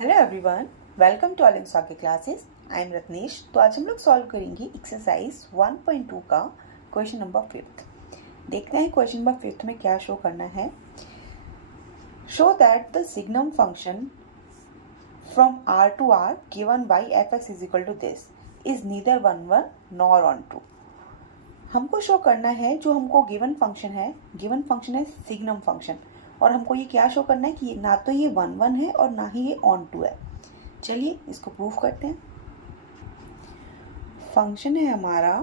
Hello everyone, welcome to all in सॉके classes. I am Ratnesh. तो आज हम लोग सॉल्व करेंगे एक्सरसाइज 1.2 का क्वेश्चन नंबर 5। देखते हैं क्वेश्चन नंबर 5 में क्या शो करना है। Show that the signum function from R to R given by F X is equal to this is neither 1 nor on 2। हमको शो करना है जो हमको गिवन फंक्शन है सिग्नम फंक्शन, और हमको ये क्या शो करना है कि ना तो ये 1 है और ना ही ये ऑन 2 है। चलिए इसको प्रूफ करते हैं। फंक्शन है हमारा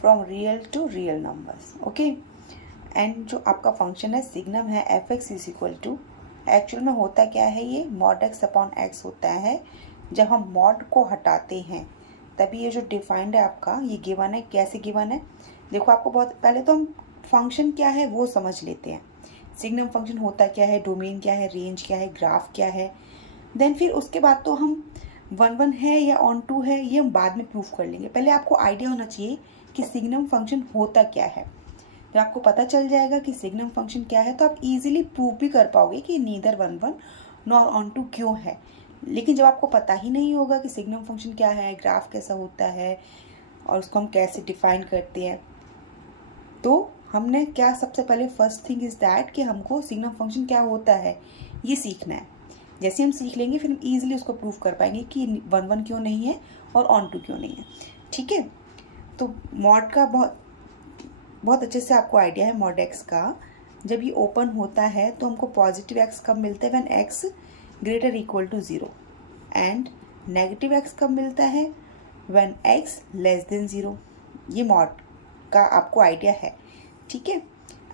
from real to real numbers, okay. And जो आपका फंक्शन है सिग्नम है F X is equal to, actual में होता क्या है, ये मॉड एक्स अपॉन एक्स होता है। जब हम मॉड को हटाते हैं तभी ये जो डिफाइंड है आपका ये गिवन है। कैसे गिवन है देखो, आपको बहुत पहले तो हम फंक्शन क्या है वो समझ लेते हैं। सिग्नम फंक्शन होता क्या है, डोमेन क्या है, रेंज क्या है, ग्राफ क्या है। देन फिर उसके बाद तो हम 1 है या ऑन 2 है ये हम बाद में प्रूफ कर लेंगे। पहले आपको आइडिया होना चाहिए कि सिग्नम फंक्शन होता क्या है। जब आपको पता चल जाएगा कि सिग्नम फंक्शन क्या है तो आप इजीली प्रूफ भी कर पाओगे कि नीदर 1 नॉर ऑन 2 क्यों है। लेकिन जब आपको पता ही नहीं होगा कि सिग्नम फंक्शन क्या है, ग्राफ कैसा होता है और उसको हम कैसे डिफाइन करते हैं, तो हमने क्या सबसे पहले फर्स्ट थिंग इज दैट कि हमको सिग्नम फंक्शन क्या होता है ये सीखना है। जैसे हम सीख लेंगे फिर हम इजीली उसको प्रूफ कर पाएंगे कि 1 क्यों नहीं है और ऑन 2 क्यों नहीं है। ठीक है, तो मॉड का बहुत अच्छे से आपको आइडिया है मॉड एक्स का। जब ये ओपन होता है तो हमको पॉजिटिव एक्स कब मिलता है, when x greater equal to 0, and negative x कब मिलता है, व्हेन एक्स लेस देन 0। ये मॉड का आपको आइडिया है। ठीक है,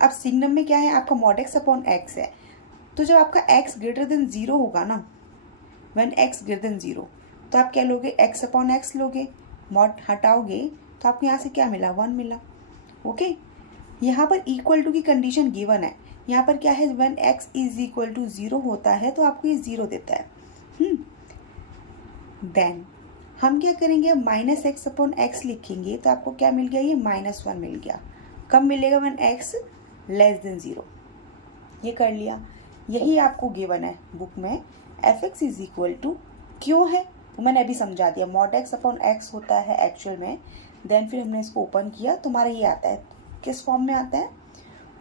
अब सिग्नम में क्या है, आपका मॉड एक्स अपॉन एक्स है। तो जब आपका एक्स ग्रेटर देन 0 होगा ना, व्हेन एक्स ग्रेटर देन 0, तो आप क्या लोगे, एक्स अपॉन एक्स लोगे। मॉड हटाओगे तो आपको यहाँ से क्या मिला, 1 मिला। ओके, यहाँ पर इक्वल टू की कंडीशन गिवन है। यहाँ पर क्या है, when x is equal to 0 होता है तो आपको ये 0 देता है। देन हम क्या करेंगे, माइनस एक्स अपॉन एक्स लिखेंगे तो आपको क्या मिल गया, ये -1 मिल गया। कब मिलेगा, व्हेन एक्स लेस देन 0। ये कर लिया, यही आपको गिवन है बुक में। F X is equal to क्यों है तो मैंने अभी समझा दिया, मॉड एक्स अपॉन एक्स होता है एक्चुअल में। देन फिर हमने इसको ओपन किया तो हमारा ये आता है, किस फॉर्म में आता है,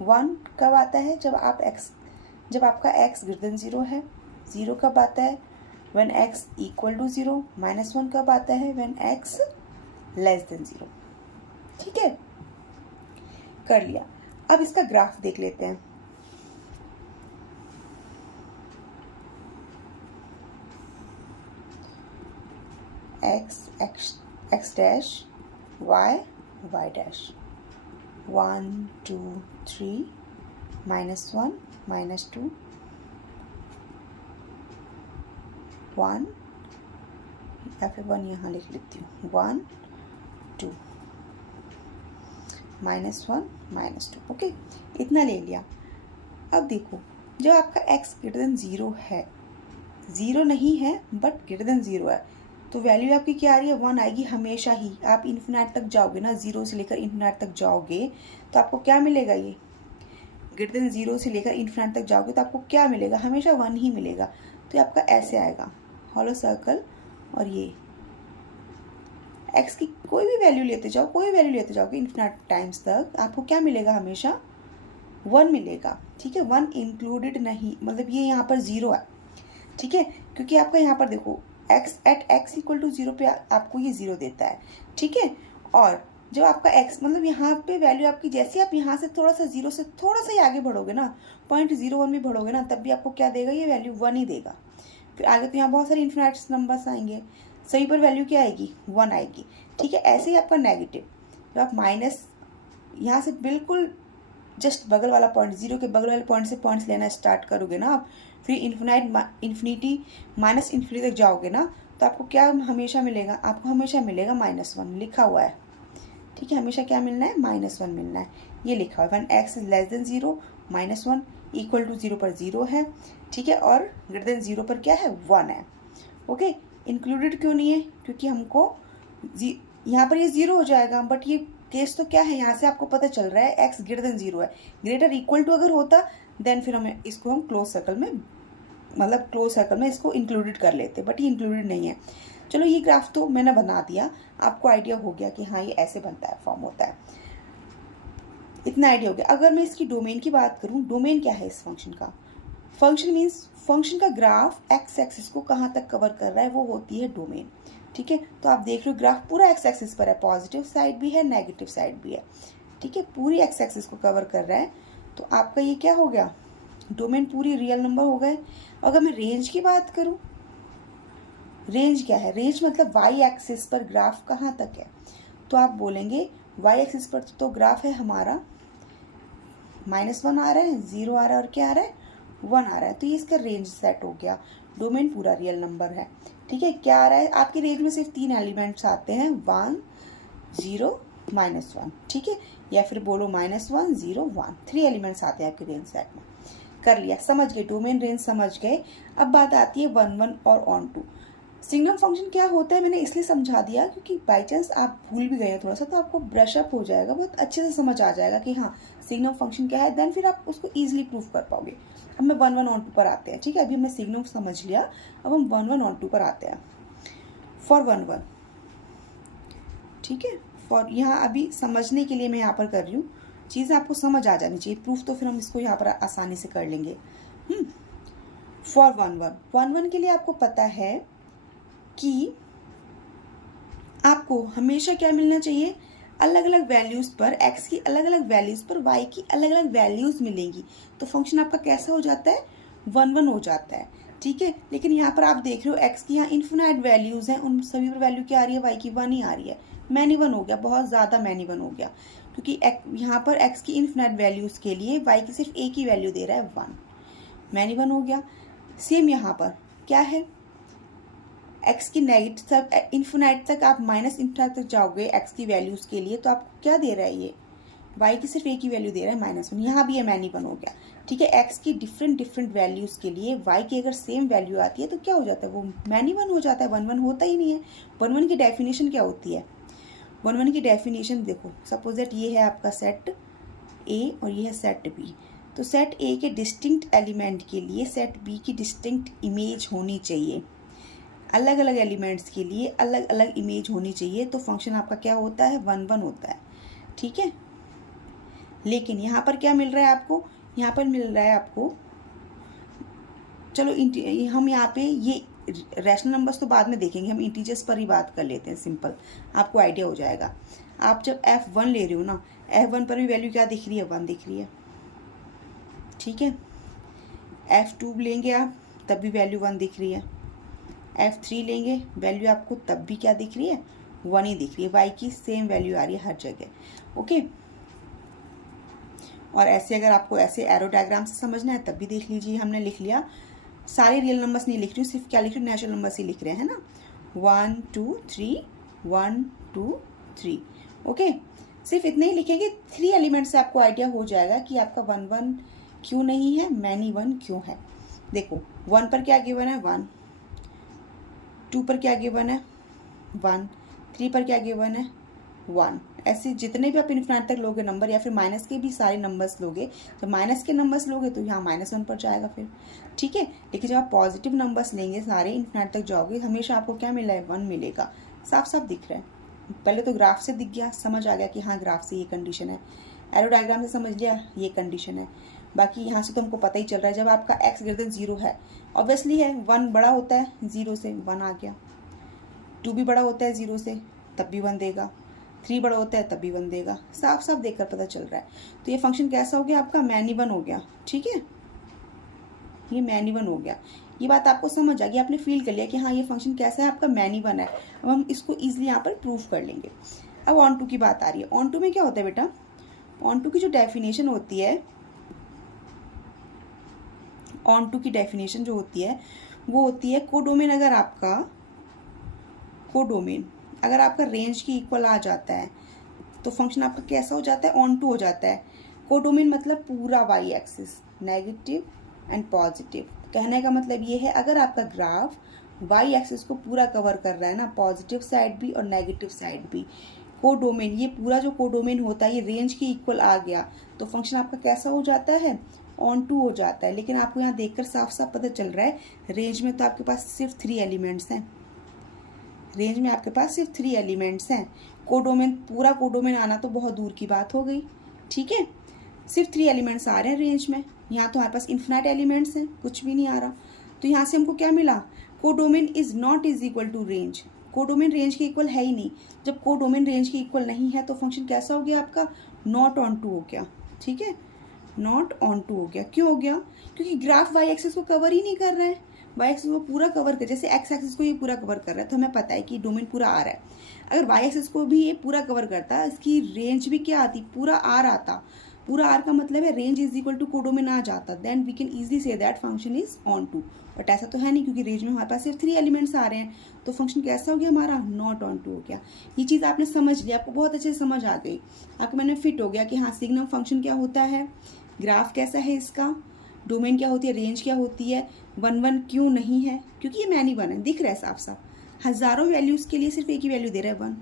1 कब आता है, जब आपका एक्स ग्रेटर देन 0 है। 0 कब आता है, व्हेन एक्स इक्वल टू 0। -1 कब आता है, व्हेन एक्स लेस देन 0। ठीक है, कर लिया। अब इसका ग्राफ देख लेते हैं। x डैश y डैश, 1 2 3 -1 -2 1, या फिर 1 यहाँ लिख लेती हूँ, 1 2 -1 -2। ओके, इतना ले लिया। अब देखो, जब आपका x ग्रेटर देन 0 है, 0 नहीं है बट ग्रेटर देन 0 है, तो वैल्यू आपकी क्या आ रही है, 1 आएगी हमेशा ही। आप इन्फिनाइट तक जाओगे ना, 0 से लेकर इन्फिनाइट तक जाओगे तो आपको क्या मिलेगा, ये ग्रेटर देन 0 से लेकर इन्फिनाइट तक जाओगे तो आपको क्या मिलेगा, हमेशा 1 ही मिलेगा। तो ये आपका ऐसे आएगा हॉलो सर्कल, और ये x की कोई भी वैल्यू लेते जाओगे इन्फिनाइट टाइम्स तक, आपको क्या मिलेगा, हमेशा 1 मिलेगा। ठीक है, 1 इंक्लूडेड नहीं, मतलब ये यहाँ पर 0 है। ठीक है, क्योंकि आपका यहाँ पर देखो x at x equal to 0 पे आपको ये 0 देता है। ठीक है, और जब आपका x मतलब यहाँ पे वैल्यू आपकी, जैसे आप यहाँ से थोड़ा सा 0 से थोड़ा सा ही आगे बढ़ोगे ना, 0.01 भी बढ़ोगे ना, तब भी आपको क्या देगा, ये वैल्यू 1 ही देगा। फिर आगे तो यहाँ बहुत सारे इन्फिनाइट नंबर्स आएंगे, सही पर वैल्यू क्या आएगी, 1 आएगी। ठीक है, ऐसे ही आपका नेगेटिव, जब आप माइनस यहाँ से बिल्कुल जस्ट बगल वाला पॉइंट, 0 के बगल वाले पॉइंट से पॉइंट्स लेना स्टार्ट करोगे ना आप, फिर इन्फिनिटी माइनस इन्फिनिटी तक जाओगे ना, तो आपको क्या हमेशा मिलेगा, आपको हमेशा मिलेगा -1 लिखा हुआ है। ठीक है, हमेशा क्या मिलना है, -1 मिलना है, ये लिखा हुआ है। When x is less than 0, -1 equal to 0 पर 0 है। ठीक है, और ग्रेटर देन 0 पर क्या है, 1 है। ओके, इंक्लूडेड क्यों नहीं है, क्योंकि हमको यहाँ पर ये 0 हो जाएगा, बट ये केस तो क्या है, यहाँ से आपको पता चल रहा है x ग्रेटर देन 0 है। ग्रेटर इक्वल टू अगर होता देन फिर हमें इसको हम क्लोज सर्कल में मतलब क्लोज सर्कल में इसको इंक्लूडेड कर लेते, बट ये इंक्लूडेड नहीं है। चलो ये ग्राफ तो मैंने बना दिया, आपको आइडिया हो गया कि हाँ ये ऐसे बनता है, फॉर्म होता है, इतना आइडिया हो गया। अगर मैं इसकी डोमेन की बात करूँ, डोमेन क्या है इस फंक्शन का? फंक्शन मीन्स फंक्शन का ग्राफ एक्स एक्सिस को कहाँ तक कवर कर रहा है, वो होती है डोमेन। ठीक है, तो आप देख रहे हो ग्राफ पूरा एक्स एक्सिस पर है, पॉजिटिव साइड भी है, नेगेटिव साइड भी है। ठीक है, पूरी एक्स एक्सिस को कवर कर रहा है, तो आपका ये क्या हो गया, डोमेन पूरी रियल नंबर हो गए। अगर मैं रेंज की बात करूँ, रेंज क्या है? रेंज मतलब वाई एक्सिस पर ग्राफ कहाँ तक है, तो आप बोलेंगे वाई एक्सिस पर तो ग्राफ है हमारा -1 आ रहा है, 0 आ रहा है और क्या आ रहा है, 1 आ रहा है, तो ये इसका रेंज सेट हो गया। डोमेन पूरा रियल नंबर है। ठीक है, क्या आ रहा है आपकी रेंज में? सिर्फ 3 एलिमेंट्स आते हैं, 1 0 -1। ठीक है, या फिर बोलो -1 0 1, 3 एलिमेंट्स आते हैं आपके रेंज सेट में। कर लिया, समझ गए, डोमेन रेंज समझ गए। अब बात आती है 1 1 और ऑन टू। सिग्नम फंक्शन क्या होता है मैंने इसलिए समझा दिया क्योंकि बाई चांस आप भूल भी गए थोड़ा सा, तो आपको ब्रश अप हो जाएगा, बहुत अच्छे से समझ आ जाएगा कि हाँ सिग्नम फंक्शन क्या है, देन फिर आप उसको ईजिली प्रूव कर पाओगे। अब मैं 1 1 ऑन टू पर आते हैं। ठीक है, अभी हमने सिग्नम समझ लिया, अब हम 1 1 ऑन टू पर आते हैं। फॉर 1 1, ठीक है, फॉर यहाँ अभी समझने के लिए मैं यहाँ पर कर रही हूँ, चीज़ें आपको समझ आ जानी चाहिए, प्रूफ तो फिर हम इसको यहाँ पर आसानी से कर लेंगे। फॉर 1 1 1 1 के लिए आपको पता है कि आपको हमेशा क्या मिलना चाहिए, अलग अलग वैल्यूज़ पर x की अलग अलग वैल्यूज़ पर y की अलग अलग वैल्यूज़ मिलेंगी, तो फंक्शन आपका कैसा हो जाता है, 1 1 हो जाता है। ठीक है, लेकिन यहाँ पर आप देख रहे हो x की यहाँ इन्फिनाइट वैल्यूज़ हैं, उन सभी पर वैल्यू क्या आ रही है, y की 1 ही आ रही है। मैनी 1 हो गया, बहुत ज़्यादा मैनी 1 हो गया, क्योंकि यहाँ पर x की इन्फिनाइट वैल्यूज़ के लिए y की सिर्फ एक ही वैल्यू दे रहा है 1, मैनी 1 हो गया। सेम यहाँ पर क्या है, x की नेगेटिव तक इन्फिनाइट तक आप माइनस इन्फिनाइट तक जाओगे x की वैल्यूज़ के लिए, तो आपको क्या दे रहा है, ये y की सिर्फ एक ही वैल्यू दे रहा है -1, यहाँ भी ये मैनी 1 हो गया। ठीक है, x की डिफरेंट वैल्यूज़ के लिए y की अगर सेम वैल्यू आती है तो क्या हो जाता है, वो मैनी 1 हो जाता है, 1 1 होता ही नहीं है। 1 1 की डेफिनेशन क्या होती है, 1 1 की डेफिनेशन देखो, सपोज दैट ये है आपका सेट A और ये है सेट B, तो सेट A के डिस्टिंक्ट एलिमेंट के लिए सेट B की डिस्टिंक्ट इमेज होनी चाहिए, अलग अलग एलिमेंट्स के लिए अलग अलग इमेज होनी चाहिए, तो फंक्शन आपका क्या होता है, 1 1 होता है। ठीक है, लेकिन यहाँ पर क्या मिल रहा है आपको, यहाँ पर मिल रहा है आपको, चलो हम यहाँ पे ये रैशनल नंबर्स तो बाद में देखेंगे, हम इंटीजर्स पर ही बात कर लेते हैं, सिंपल आपको आइडिया हो जाएगा। आप जब f1 ले रहे हो ना, f1 पर भी वैल्यू क्या दिख रही है, 1 दिख रही है। ठीक है, f2 लेंगे आप, तब भी वैल्यू 1 दिख रही है, f3 लेंगे, वैल्यू आपको तब भी क्या दिख रही है, 1 ही दिख रही है, y की सेम वैल्यू आ रही है हर जगह। ओके, और ऐसे अगर आपको ऐसे एरो डायग्राम से समझना है तब भी देख लीजिए, हमने लिख लिया, सारे रियल नंबर्स नहीं लिख रही हूँ, सिर्फ क्या लिख रही हूँ, नेचुरल नंबर्स ही लिख रहे हैं ना, 1 2 3 1 2 3। ओके, सिर्फ इतने ही लिखेंगे, 3 एलिमेंट से आपको आइडिया हो जाएगा कि आपका 1 1 क्यों नहीं है, मैनी 1 क्यों है। देखो 1 पर क्या गिवन है, 1, 2 पर क्या गिवन है, 1, 3 पर क्या गिवन है, 1। ऐसे जितने भी आप इन्फिनिट तक लोगे नंबर, या फिर माइनस के भी सारे नंबर्स लोगे, जब माइनस के नंबर्स लोगे तो यहाँ -1 पर जाएगा फिर। ठीक है, लेकिन जब आप पॉजिटिव नंबर्स लेंगे सारे इन्फिनिट तक जाओगे, हमेशा आपको क्या मिला है, 1 मिलेगा, साफ साफ दिख रहा है। पहले तो ग्राफ से दिख गया, समझ आ गया कि हाँ ग्राफ से ये कंडीशन है, एरो डायग्राम से समझ लिया ये कंडीशन है, बाकी यहाँ से तो हमको पता ही चल रहा है, जब आपका x > 0 है, ऑब्वियसली है 1 बड़ा होता है 0 से, 1 आ गया, 2 भी बड़ा होता है 0 से, तब भी 1 देगा, 3 बड़ा होता है तब भी 1 देगा, साफ साफ देखकर पता चल रहा है। तो ये फंक्शन कैसा हो गया आपका, मैनी 1 हो गया। ठीक है, ये मैनी 1 हो गया, ये बात आपको समझ आ गई, आपने फील कर लिया कि हाँ ये फंक्शन कैसा है, आपका मैनी 1 है। अब हम इसको ईजिली यहाँ पर प्रूफ कर लेंगे। अब ऑन टू की बात आ रही है, ऑन टू में क्या होता है बेटा, ऑन टू की जो डेफिनेशन होती है, ऑन टू की डेफिनेशन जो होती है वो होती है कोडोमेन, अगर आपका कोडोमेन अगर आपका रेंज की इक्वल आ जाता है तो फंक्शन आपका कैसा हो जाता है, ऑन टू हो जाता है। कोडोमेन मतलब पूरा Y axis, negative and positive, कहने का मतलब ये है अगर आपका ग्राफ वाई एक्सिस को पूरा कवर कर रहा है ना, पॉजिटिव साइड भी और नेगेटिव साइड भी, कोडोमेन, ये पूरा जो कोडोमेन होता है ये रेंज की इक्वल आ गया, तो फंक्शन आपका कैसा हो जाता है, ऑन टू हो जाता है, लेकिन आपको यहाँ देखकर साफ साफ पता चल रहा है रेंज में तो आपके पास सिर्फ 3 एलिमेंट्स हैं। रेंज में आपके पास सिर्फ 3 एलिमेंट्स हैं। कोडोमेन, पूरा कोडोमेन आना तो बहुत दूर की बात हो गई। ठीक है, सिर्फ 3 एलिमेंट्स आ रहे हैं रेंज में। यहाँ तो हमारे पास इन्फिनाइट एलिमेंट्स हैं, कुछ भी नहीं आ रहा। तो यहाँ से हमको क्या मिला, codomain is not is equal to range. Codomain range के इक्वल है ही नहीं। जब कोडोमेन रेंज के इक्वल नहीं है तो फंक्शन कैसा हो गया आपका, नॉट ऑन टू हो गया। ठीक है, नॉट ऑन टू हो गया। क्यों हो गया, क्योंकि ग्राफ वाई एक्सिस को कवर ही नहीं कर रहा है। वाई एक्सिस को पूरा कवर कर, जैसे एक्स एक्सिस को ये पूरा कवर कर रहा है तो हमें पता है कि डोमेन पूरा आ रहा है। अगर वाई एक्सिस को भी ये पूरा कवर करता, इसकी रेंज भी क्या आती, पूरा आर आता। पूरा आर का मतलब है range is equal to codomain आ जाता, then we can easily say that function is onto. But ऐसा तो है नहीं, क्योंकि रेंज में हमारे पास सिर्फ 3 एलिमेंट्स आ रहे हैं, तो फंक्शन कैसा हो गया हमारा, नॉट ऑन टू हो गया। ये चीज़ आपने समझ लिया, आपको बहुत अच्छे से समझ आ गई, आपके मन में फिट हो गया कि हाँ सिग्नम फंक्शन क्या होता है, ग्राफ कैसा है इसका, डोमेन क्या होती है, रेंज क्या होती है, 1 1 क्यों नहीं है, क्योंकि ये मैनी 1 है, दिख रहा है साफ साफ। हज़ारों वैल्यूज़ के लिए सिर्फ एक ही वैल्यू दे रहा है 1।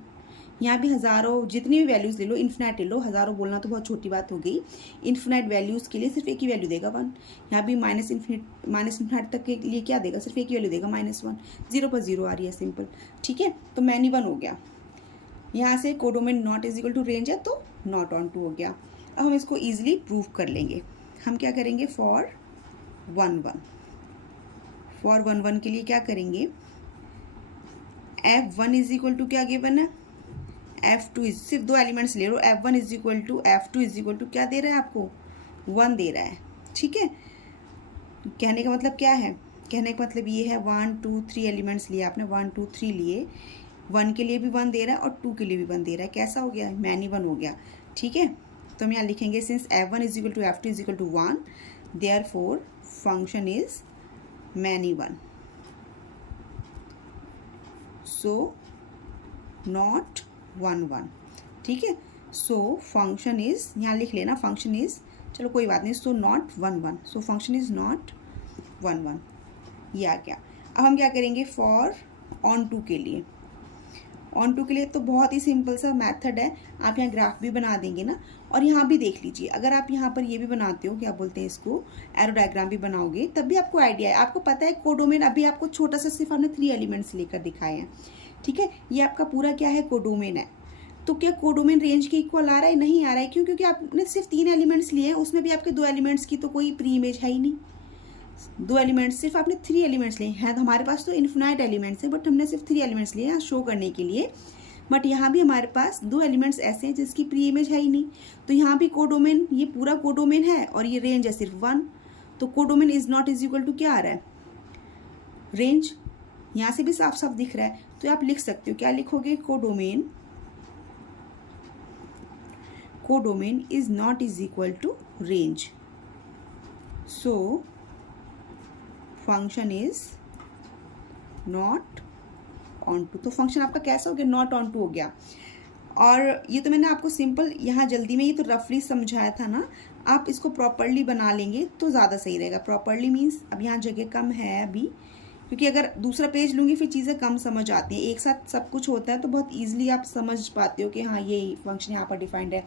यहाँ भी हज़ारों, जितनी भी वैल्यूज़ ले लो, इन्फिनाइट ले लो, हज़ारों बोलना तो बहुत छोटी बात हो गई, इन्फिनाइट वैल्यूज़ के लिए सिर्फ एक ही वैल्यू देगा 1। यहाँ भी माइनस इन्फिनाइट तक के लिए क्या देगा, सिर्फ एक ही वैल्यू देगा -1। 0 पर 0 आ रही है, सिंपल। ठीक है, तो मैनी 1 हो गया। यहाँ से codomain not is equal to range है तो नॉट ऑन टू हो गया। अब हम इसको ईजिली प्रूव कर लेंगे। हम क्या करेंगे, फॉर 1 1, फॉर 1 1 के लिए क्या करेंगे, F1 इज इक्वल टू क्या गिवन है, F2 इज, सिर्फ 2 एलिमेंट्स ले लो, F1 is equal to F2 is equal to क्या दे रहा है आपको, 1 दे रहा है। ठीक है, कहने का मतलब क्या है, कहने का मतलब ये है 1 2 3 एलिमेंट्स लिए आपने, 1 2 3 लिए, 1 के लिए भी 1 दे रहा है और 2 के लिए भी 1 दे रहा है। कैसा हो गया, मैनी 1 हो गया। ठीक है, तो हम यहाँ लिखेंगे since F1 is equal to F2 is equal to 1, therefore function is many 1, so not 1 1। ठीक है, सो फंक्शन इज, यहाँ लिख लेना फंक्शन इज, चलो कोई बात नहीं, सो not 1 1, so function is not 1 1। ये आ गया। अब हम क्या करेंगे, फॉर ऑन टू के लिए, ऑन टू के लिए तो बहुत ही सिंपल सा मेथड है। आप यहाँ ग्राफ भी बना देंगे ना, और यहाँ भी देख लीजिए, अगर आप यहाँ पर ये भी बनाते हो, क्या बोलते हैं इसको, एरो डायग्राम भी बनाओगे, तब भी आपको आइडिया है। आपको पता है कोडोमेन, अभी आपको छोटा सा सिर्फ हमने 3 एलिमेंट्स लेकर दिखाए हैं। ठीक है, ये आपका पूरा क्या है, कोडोमेन है। तो क्या कोडोमेन रेंज के इक्वल आ रहा है, नहीं आ रहा है। क्यों, क्योंकि आपने सिर्फ 3 एलिमेंट्स लिए हैं, उसमें भी आपके 2 एलिमेंट्स की तो कोई प्री इमेज है ही नहीं। 2 एलिमेंट्स, सिर्फ आपने 3 एलिमेंट्स लिए हैं। हमारे पास तो इन्फिनाइट एलिमेंट्स है, बट हमने सिर्फ 3 एलिमेंट्स लिए हैं शो करने के लिए। बट यहाँ भी हमारे पास 2 एलिमेंट्स ऐसे हैं जिसकी प्री इमेज है ही नहीं। तो यहाँ भी कोडोमेन, ये पूरा कोडोमेन है और ये रेंज है सिर्फ 1। तो codomain is not is equal to क्या आ रहा है, रेंज। यहाँ से भी साफ साफ दिख रहा है। तो आप लिख सकते हो, क्या लिखोगे, codomain is not is equal to range, so function is not onto. तो फंक्शन आपका कैसा हो गया, नॉट ऑन टू हो गया। और ये तो मैंने आपको सिंपल यहाँ जल्दी में ये तो रफली समझाया था ना, आप इसको प्रॉपरली बना लेंगे तो ज़्यादा सही रहेगा। प्रॉपरली मीन्स अब यहाँ जगह कम है अभी, क्योंकि अगर दूसरा पेज लूँगी फिर चीज़ें कम समझ आती हैं। एक साथ सब कुछ होता है तो बहुत ईजिली आप समझ पाते हो कि हाँ ये फंक्शन यहाँ पर डिफाइंड है,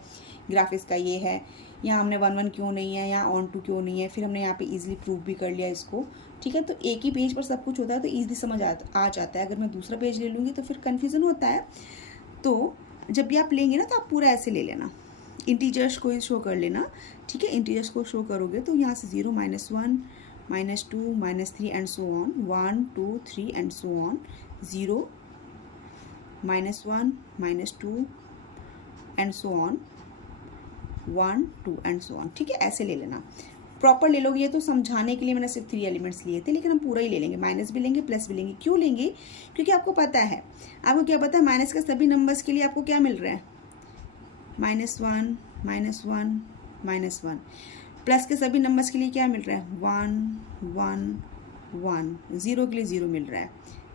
ग्राफिक्स का ये है, यहाँ हमने 1 1 क्यों नहीं है, यहाँ ऑन टू क्यों नहीं है, फिर हमने यहाँ पे ईजिली प्रूव भी कर लिया इसको। ठीक है, तो एक ही पेज पर सब कुछ होता है तो ईजिली समझ आ जाता है। अगर मैं दूसरा पेज ले लूँगी तो फिर कन्फ्यूज़न होता है। तो जब भी आप लेंगे ना तो आप पूरा ऐसे ले लेना, इंटीजर्स को शो कर लेना। ठीक है, इंटीजर्स को शो करोगे तो यहाँ से 0 -1 -2 -3 and so on, 1 2 3 and so on, 0 -1 -2 and so on, 1 2 and so on. ठीक है, ऐसे ले लेना, प्रॉपर ले लोगे। ये तो समझाने के लिए मैंने सिर्फ 3 एलिमेंट्स लिए थे, लेकिन हम पूरा ही ले लेंगे, माइनस भी लेंगे प्लस भी लेंगे। क्यों लेंगे, क्योंकि आपको पता है, आपको क्या पता है, माइनस के सभी नंबर्स के लिए आपको क्या मिल रहा है, -1 -1 -1। प्लस के सभी नंबर्स के लिए क्या मिल रहा है, 1 1 1। 0 के लिए 0 मिल रहा है।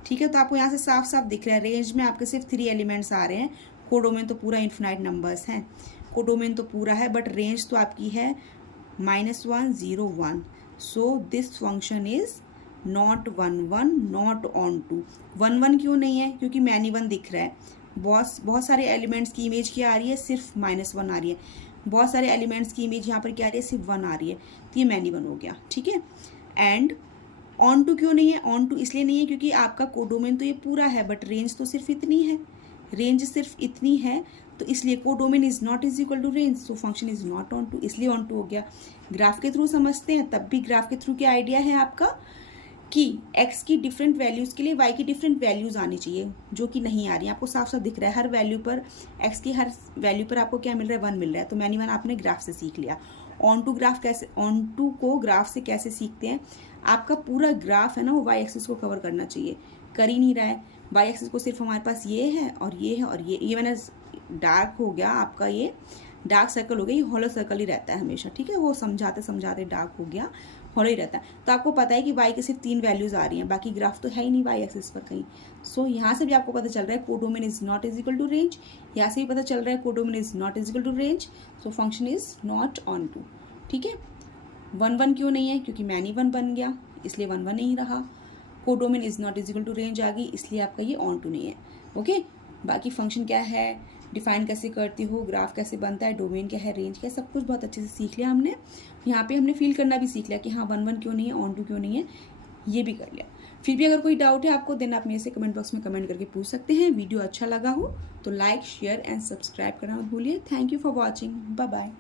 ठीक है, तो आपको यहाँ से साफ साफ दिख रहा है रेंज में आपके सिर्फ 3 एलिमेंट्स आ रहे हैं। कोडोमेन तो पूरा इन्फिनाइट नंबर्स हैं, कोडोमेन तो पूरा है, बट रेंज तो आपकी है -1 0 1। So this function is not 1 1, not onto. 1 1 क्यों नहीं है, क्योंकि मैनी 1 दिख रहा है। बहुत सारे एलिमेंट्स की इमेज क्या आ रही है, सिर्फ -1 आ रही है। बहुत सारे एलिमेंट्स की इमेज यहाँ पर क्या आ रही है, सिर्फ 1 आ रही है, तो ये मैनी 1 हो गया, ठीक है। एंड ऑन टू क्यों नहीं है, ऑन टू इसलिए नहीं है क्योंकि आपका कोडोमेन तो ये पूरा है बट रेंज तो सिर्फ इतनी है, रेंज सिर्फ इतनी है, तो इसलिए codomain is not is equal to range, so function is not onto, इसलिए ऑन टू हो गया। ग्राफ के थ्रू समझते हैं, तब भी ग्राफ के थ्रू क्या आइडिया है आपका कि x की डिफरेंट वैल्यूज़ के लिए y की डिफरेंट वैल्यूज़ आनी चाहिए, जो कि नहीं आ रही है, आपको साफ साफ दिख रहा है हर वैल्यू पर, x की हर वैल्यू पर आपको क्या मिल रहा है, 1 मिल रहा है, तो मैनी 1 आपने ग्राफ से सीख लिया। ऑन टू ग्राफ कैसे, ऑन टू को ग्राफ से कैसे सीखते हैं, आपका पूरा ग्राफ है ना वो y एक्सिस को कवर करना चाहिए, कर ही नहीं रहा है, y एक्सिस को सिर्फ हमारे पास ये है और ये है और ये मैंने डार्क हो गया आपका, ये डार्क सर्कल हो गया, ये हॉलो सर्कल ही रहता है हमेशा, ठीक है, वो समझाते समझाते डार्क हो गया, हॉलो ही रहता है। तो आपको पता है कि y के सिर्फ 3 वैल्यूज आ रही हैं, बाकी ग्राफ तो है ही नहीं y एक्सिस पर कहीं। सो यहाँ से भी आपको पता चल रहा है codomain is not is equal to range, यहाँ से भी पता चल रहा है codomain is not is equal to range, so function is not onto, ठीक है। 1 1 क्यों नहीं है, क्योंकि मैनी 1 बन गया, इसलिए 1 1 नहीं रहा। Codomain is not is equal to range आ गई, इसलिए आपका ये ऑन टू नहीं है, ओके। बाकी फंक्शन क्या है, डिफाइन कैसे करती हो, ग्राफ कैसे बनता है, डोमेन क्या है, रेंज क्या है, सब कुछ बहुत अच्छे से सीख लिया हमने। यहाँ पे हमने फील करना भी सीख लिया कि हाँ 1 1 क्यों नहीं है, ऑन टू क्यों नहीं है, ये भी कर लिया। फिर भी अगर कोई डाउट है आपको, देन आप मेरे से कमेंट बॉक्स में कमेंट करके पूछ सकते हैं। वीडियो अच्छा लगा हो तो लाइक शेयर एंड सब्सक्राइब करना मत भूलिए। Thank you for watching, bye bye.